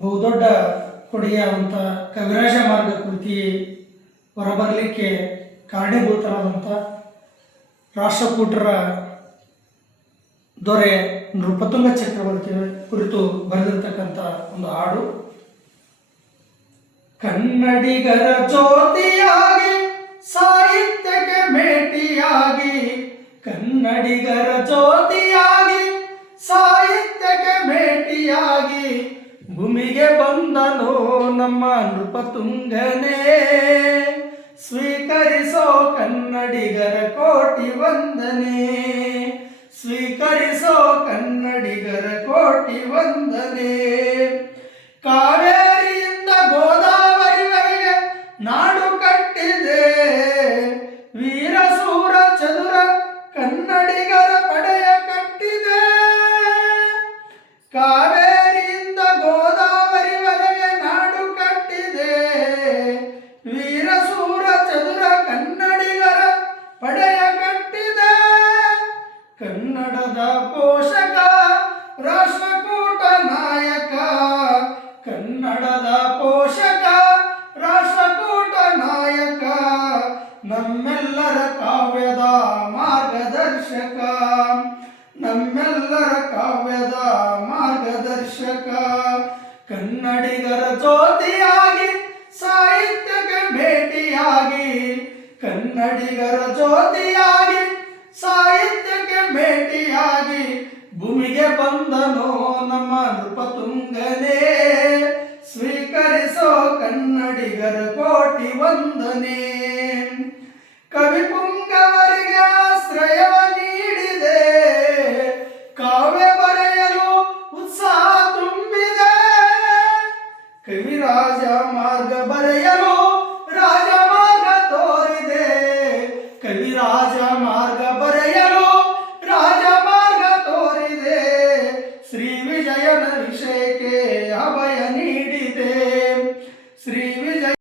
ಬಹುದೊಡ್ಡ ಕೊಡುಗೆಯಾದಂಥ ಕವಿರಾಜ ಮಾರ್ಗ ಕೃತಿ ಹೊರಬರಲಿಕ್ಕೆ ಕಾರಣೀಭೂತರಾದಂಥ ರಾಷ್ಟ್ರಕೂಟರ ದೊರೆ ನೃಪತುಂಗ ಚಕ್ರವರ್ತಿ ಕುರಿತು ಬರೆದಿರ್ತಕ್ಕಂಥ ಒಂದು ಹಾಡು. ಕನ್ನಡಿಗರ ಜ್ಯೋತಿಯಾಗಿ, ಸಾಹಿತ್ಯಕ್ಕೆ ಭೇಟಿಯಾಗಿ ಕನ್ನಡಿಗರ ಜ್ಯೋತಿಯಾಗಿ, ಸಾಹಿತ್ಯಕ್ಕೆ ಮೇಟಿಯಾಗಿ ಭೂಮಿಗೆ ಬಂದನು ನಮ್ಮ ನೃಪತುಂಗನೇ ಸ್ವೀಕರಿಸೋ ಕನ್ನಡಿಗರ ಕೋಟಿ ವಂದನೆ. ಸ್ವೀಕರಿಸೋ ಕನ್ನಡಿಗರ ಕೋಟಿ ವಂದನೆ. ಕಾವೇರಿಯಿಂದ ಕನ್ನಡದ ಪೋಷಕ, ರಾಷ್ಟ್ರಕೂಟ ನಾಯಕ. ಕನ್ನಡದ ಪೋಷಕ, ರಾಷ್ಟ್ರಕೂಟ ನಾಯಕ. ನಮ್ಮೆಲ್ಲರ ಕಾವ್ಯದ ಮಾರ್ಗದರ್ಶಕ. ನಮ್ಮೆಲ್ಲರ ಕಾವ್ಯದ ಮಾರ್ಗದರ್ಶಕ. ಕನ್ನಡಿಗರ ಜ್ಯೋತಿಯಾಗಿ, ಸಾಹಿತ್ಯಕ್ಕೆ ಭೇಟಿಯಾಗಿ. ಕನ್ನಡಿಗರ ಜ್ಯೋತಿಯಾಗಿ ಸಾಹಿತ್ಯಕ್ಕೆ ಭೇಟಿಯಾಗಿ ಭೂಮಿಗೆ ಬಂದನು ನಮ್ಮ ನೃಪತುಂಗನೇ ಸ್ವೀಕರಿಸೋ ಕನ್ನಡಿಗರ ಕೋಟಿ ವಂದನೆ. ಕವಿ ಪುಂಗವರಿಗೆ ಆಶ್ರಯವ ನೀಡಿದೆ. ಕಾವ್ಯ ಬರೆಯಲು ಉತ್ಸಾಹ ತುಂಬಿದೆ. ಕವಿರಾಜ ಮಾರ್ಗ ಬರೆಯಲು ವಿಜಯನ ವಿಷಯಕ್ಕೆ ಅಭಯ ನೀಡಿದೆ ಶ್ರೀ ವಿಜಯ